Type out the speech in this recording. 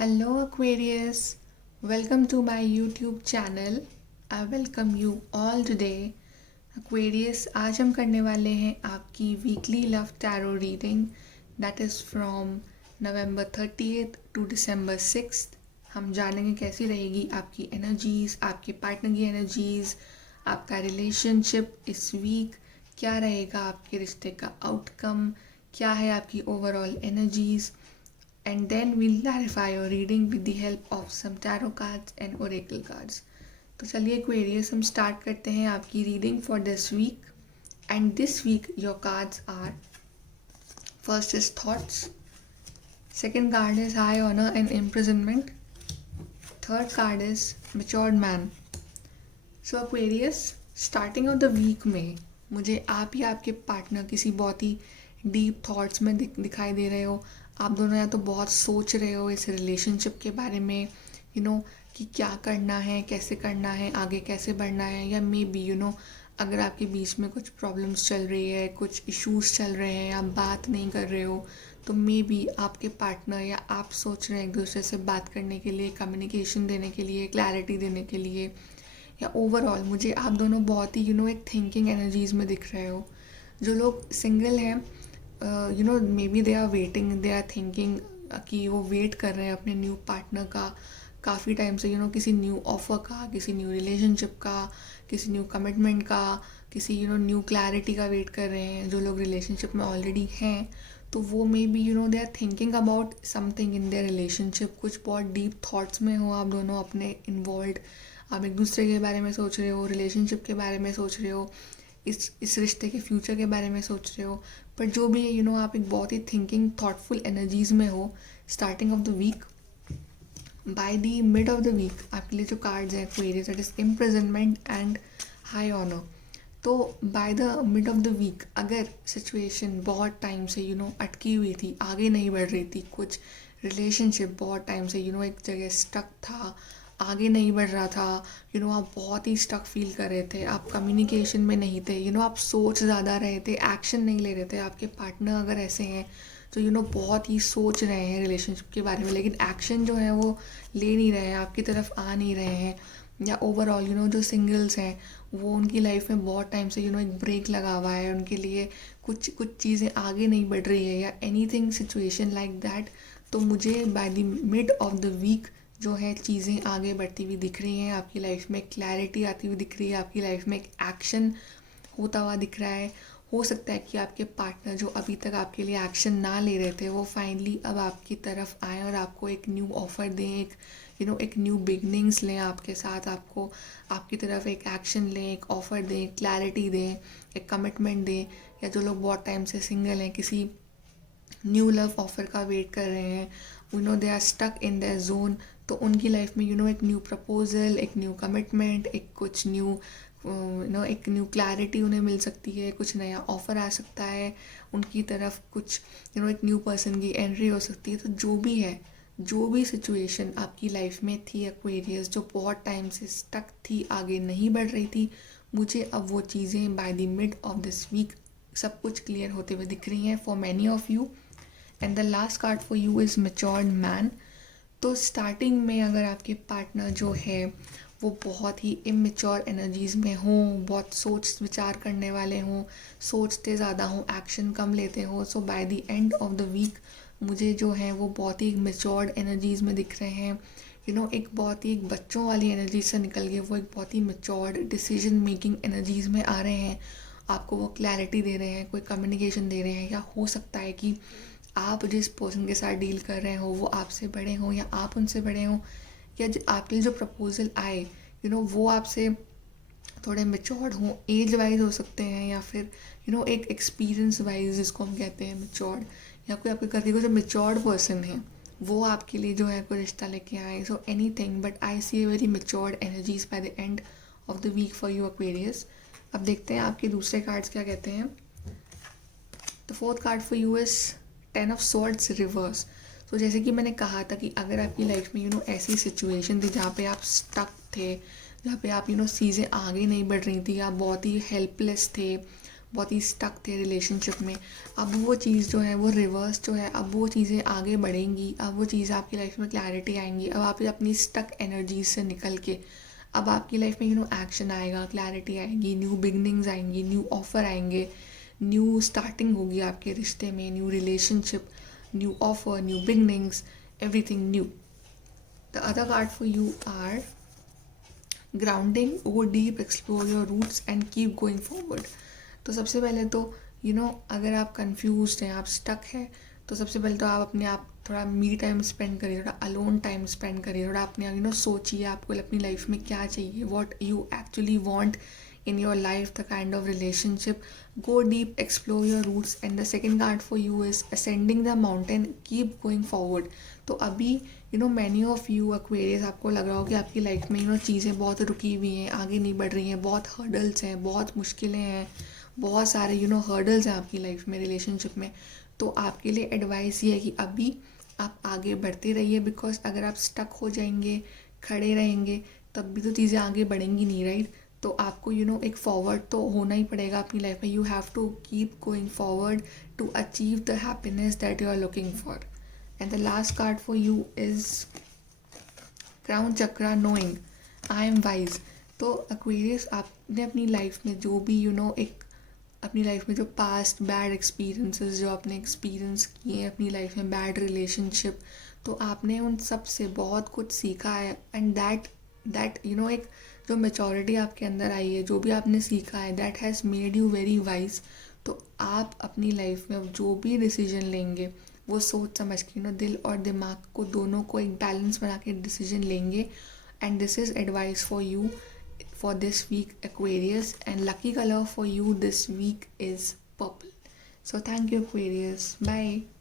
Hello Aquarius, welcome to my YouTube channel. I welcome you all today. Aquarius, आज हम करने वाले हैं आपकी weekly love tarot reading that is from November 30th to December 6th. हम जानेंगे कैसी रहेगी आपकी एनर्जीज़, आपके पार्टनर की एनर्जीज़, आपका रिलेशनशिप इस वीक, क्या रहेगा आपके रिश्ते का आउटकम, क्या है आपकी overall energies, and then we'll clarify your reading with the help of some tarot cards and oracle cards. तो चलिए Aquarius, हम स्टार्ट करते हैं आपकी reading for this week. And this week your cards are, first is thoughts, second card is high honour and imprisonment, third card is matured man. So Aquarius, starting of the week में मुझे आप या आपके partner किसी बहुत ही deep thoughts में दिखाई दे रहे हो. आप दोनों या तो बहुत सोच रहे हो इस रिलेशनशिप के बारे में, कि क्या करना है, कैसे करना है, आगे कैसे बढ़ना है, या मे बी अगर आपके बीच में कुछ प्रॉब्लम्स चल रही है, कुछ इश्यूज चल रहे हैं, आप बात नहीं कर रहे हो, तो मे बी आपके पार्टनर या आप सोच रहे हैं एक दूसरे से बात करने के लिए, कम्युनिकेशन देने के लिए, क्लैरिटी देने के लिए, या ओवरऑल मुझे आप दोनों बहुत ही एक थिंकिंग एनर्जीज़ में दिख रहे हो. जो लोग सिंगल हैं, maybe they are waiting, they are thinking कि वो वेट कर रहे हैं अपने न्यू पार्टनर का काफ़ी टाइम से, किसी न्यू ऑफ़र का, किसी न्यू रिलेशनशिप का, किसी न्यू कमिटमेंट का, किसी न्यू क्लैरिटी का वेट कर रहे हैं. जो लोग रिलेशनशिप में ऑलरेडी हैं, तो वो maybe they are thinking about something in their relationship. कुछ बहुत डीप थाट्स में हो आप दोनों अपने इन्वॉल्व. आप एक दूसरे के बारे में सोच रहे हो, रिलेशनशिप के बारे में सोच रहे हो, इस रिश्ते के फ्यूचर के बारे में सोच रहे हो. पर जो भी है, आप एक बहुत ही थिंकिंग थॉटफुल एनर्जीज़ में हो starting of the week. By the mid of the week आपके लिए जो कार्ड्स हैं Aquarius, that is imprisonment and high honour. तो by the mid of the week अगर सिचुएशन बहुत टाइम से अटकी हुई थी, आगे नहीं बढ़ रही थी, कुछ रिलेशनशिप बहुत टाइम से एक जगह स्टक था, आगे नहीं बढ़ रहा था, आप बहुत ही स्टक फील कर रहे थे, आप कम्युनिकेशन में नहीं थे, आप सोच ज़्यादा रहे थे, एक्शन नहीं ले रहे थे. आपके पार्टनर अगर ऐसे हैं तो बहुत ही सोच रहे हैं रिलेशनशिप के बारे में, लेकिन एक्शन जो है वो ले नहीं रहे हैं, आपकी तरफ आ नहीं रहे हैं. या ओवरऑल जो सिंगल्स हैं वो उनकी लाइफ में बहुत टाइम से एक ब्रेक लगा हुआ है, उनके लिए कुछ चीज़ें आगे नहीं बढ़ रही है, या एनीथिंग सिचुएशन लाइक दैट. तो मुझे by the mid of the week जो है चीज़ें आगे बढ़ती हुई दिख रही हैं, आपकी लाइफ में क्लैरिटी आती हुई दिख रही है, आपकी लाइफ में एक एक्शन होता हुआ दिख रहा है. हो सकता है कि आपके पार्टनर जो अभी तक आपके लिए एक्शन ना ले रहे थे, वो फाइनली अब आपकी तरफ आए और आपको एक न्यू ऑफ़र दें, एक न्यू बिगनिंग्स लें आपके साथ, आपको आपकी तरफ एक एक्शन लें, एक ऑफ़र दें, क्लैरिटी दें, एक कमिटमेंट दें. या जो लोग बहुत टाइम से सिंगल हैं, किसी न्यू लव ऑफ़र का वेट कर रहे हैं, they are stuck in their zone, तो उनकी लाइफ में एक न्यू प्रपोजल, एक न्यू कमिटमेंट, एक कुछ न्यू एक न्यू क्लैरिटी उन्हें मिल सकती है, कुछ नया ऑफ़र आ सकता है उनकी तरफ, कुछ एक न्यू पर्सन की एंट्री हो सकती है. तो जो भी है, जो भी सिचुएशन आपकी लाइफ में थी Aquarius, जो बहुत टाइम से स्टक थी, आगे नहीं बढ़ रही थी, मुझे अब वो चीज़ें by the mid of this week सब कुछ क्लियर होते हुए दिख रही हैं for many of you. And the last card for you is matured man. तो स्टार्टिंग में अगर आपके पार्टनर जो है वो बहुत ही इमेच्योर एनर्जीज़ में हों, बहुत सोच विचार करने वाले हों, सोचते ज़्यादा हों, एक्शन कम लेते हों, so by the end of the week मुझे जो है वो बहुत ही मैच्योर्ड एनर्जीज़ में दिख रहे हैं. एक बहुत ही एक बच्चों वाली एनर्जी से निकल के वो एक बहुत ही मैच्योर्ड डिसीजन मेकिंग एनर्जीज़ में आ रहे हैं. आपको वो क्लैरिटी दे रहे हैं, कोई कम्युनिकेशन दे रहे हैं, या हो सकता है कि आप जिस पर्सन के साथ डील कर रहे हो वो आपसे बड़े हों, या आप उनसे बड़े हों, या आपके लिए जो प्रपोजल आए वो आपसे थोड़े मैच्योर्ड हों, एज वाइज हो सकते हैं, या फिर एक एक्सपीरियंस वाइज जिसको हम कहते हैं मैच्योर्ड, या कोई आपके घर के कोई जो मैच्योर्ड पर्सन है वो आपके लिए जो है कोई रिश्ता लेके आए. So anything, but I see a very matured energies by the end of the week for you Aquarius. अब देखते हैं आपके दूसरे कार्ड्स क्या कहते हैं. The fourth card for you is 10 of Swords reverse. तो जैसे कि मैंने कहा था कि अगर आपकी लाइफ में ऐसी सिचुएशन थी जहाँ पे आप स्टक थे, जहाँ पे आप चीज़ें आगे नहीं बढ़ रही थी, आप बहुत ही हेल्पलेस थे, बहुत ही स्टक थे रिलेशनशिप में, अब वो चीज़ जो है वो रिवर्स जो है, अब वो चीज़ें आगे बढ़ेंगी, अब वो चीज़ आपकी लाइफ में क्लैरिटी आएंगी, अब आप अपनी स्टक एनर्जीज से निकल के अब आपकी लाइफ में एक्शन आएगा, क्लैरिटी आएगी, न्यू बिगनिंग्स आएंगी, न्यू ऑफ़र आएंगे, न्यू स्टार्टिंग होगी आपके रिश्ते में, new relationship, new offer, new beginnings, everything new. The other card for you are grounding, go deep, explore your roots and keep going forward. तो सबसे पहले तो अगर आप कंफ्यूज हैं, आप स्टक हैं, तो सबसे पहले तो आप अपने आप थोड़ा मी टाइम स्पेंड करिए, थोड़ा अलोन टाइम स्पेंड करिए, थोड़ा अपने सोचिए आपको अपनी लाइफ में क्या चाहिए, what you actually want in your life, the kind of relationship. Go deep, explore your roots. And the second card for you is ascending the mountain, keep going forward. तो अभी many of you Aquarius, आपको लग रहा हो कि आपकी life में चीज़ें बहुत रुकी हुई हैं, आगे नहीं बढ़ रही हैं, बहुत हर्डल्स हैं, बहुत मुश्किलें हैं, बहुत सारे हर्डल्स हैं आपकी लाइफ में, रिलेशनशिप में. तो आपके लिए एडवाइस ये है कि अभी आप आगे बढ़ते रहिए, बिकॉज अगर आप स्टक हो जाएंगे, खड़े रहेंगे, तब भी तो चीज़ें आगे बढ़ेंगी नहीं, राइट. तो आपको एक फॉरवर्ड तो होना ही पड़ेगा अपनी लाइफ में. You have to keep going forward to achieve the happiness that you are looking for. And the last card for you is crown chakra, knowing I am wise. तो एक्वेरियस, आपने अपनी लाइफ में जो भी एक अपनी लाइफ में जो पास्ट बैड एक्सपीरियंसेस जो आपने एक्सपीरियंस किए हैं अपनी लाइफ में, बैड रिलेशनशिप, तो आपने उन सब से बहुत कुछ सीखा है. एंड दैट एक जो मेचोरिटी आपके अंदर आई है, जो भी आपने सीखा है, that has made you very wise. तो आप अपनी लाइफ में अब जो भी डिसीजन लेंगे वो सोच समझ के दिल और दिमाग को दोनों को एक बैलेंस बना के डिसीजन लेंगे. And this is advice for you for this week, Aquarius, and lucky color for you this week is purple. So thank you, Aquarius. Bye.